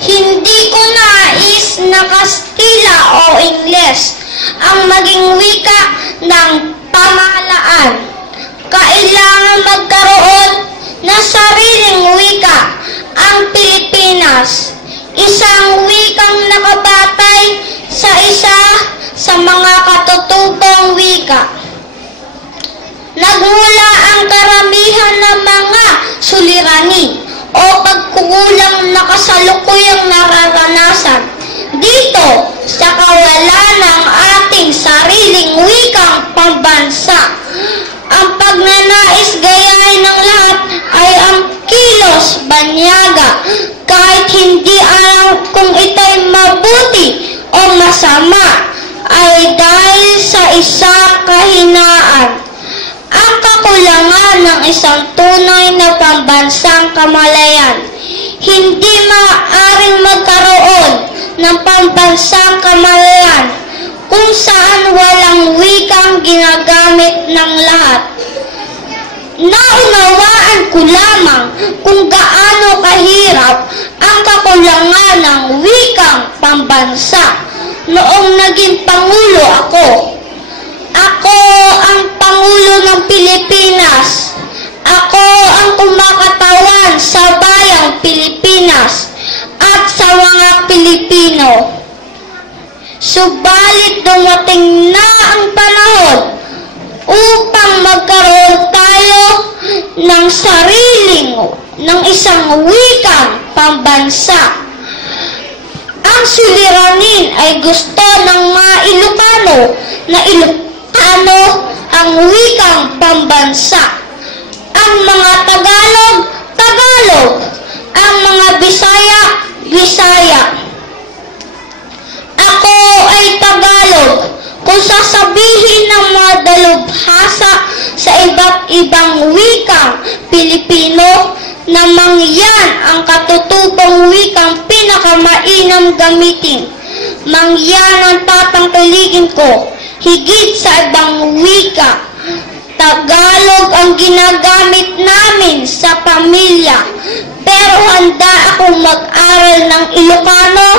Hindi ko nais na Kastila o Ingles ang maging wika ng pamahalaan. Kailangan magkaroon ng sariling wika ang Pilipinas, isang wikang nakabatay sa isa sa mga katutubong wika. Nagmula ang karamihan ng mga suliranin o pagkukulang na kasalukuyang nararanasan dito sa kawalan ng ating sariling wikang pambansa. Ang pagnanais gayahin ng lahat ay ang kilos banyaga, kahit hindi alam kung ito'y mabuti o masama, ay dahil sa isang kahinaan. Ang kakulangan ng isang tunay na pambansang kamalayan. Hindi maaaring magkaroon ng pambansang kamalayan kung saan walang wikang ginagamit ng lahat. Naunawaan ko lamang kung gaano kahirap ang kakulangan ng wikang pambansa noong naging Pangulo ako. Ako ang Pangulo ng Pilipinas. Ako ang kumakatawan sa bayang Pilipinas at sa mga Pilipino. Subalit dumating na ang panahon upang magkaroon tayo ng isang wikang pambansa. Ang suliranin ay gusto ng mga Ilocano na Ilocano ang wikang pambansa. Ang mga Tagalog, Tagalog. Ang mga Bisaya, Bisaya. Ako ay Tagalog. Kung sasabihin ng mga dalubhasa sa iba't ibang wikang Pilipino na mangyan ang katutubong wikang pinakamainam gamitin, mangyan ang tatangkiligin ko higit sa ibang wika. Tagalog ang ginagamit namin sa pamilya, pero handa akong mag-aral ng Ilocano,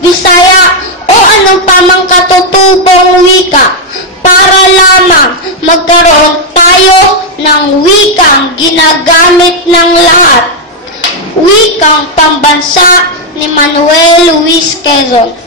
Bisaya o anong pamang katutubong wika para lamang magkaroon tayo ng wikang ginagamit ng lahat. Wikang pambansa ni Manuel Luis Quezon.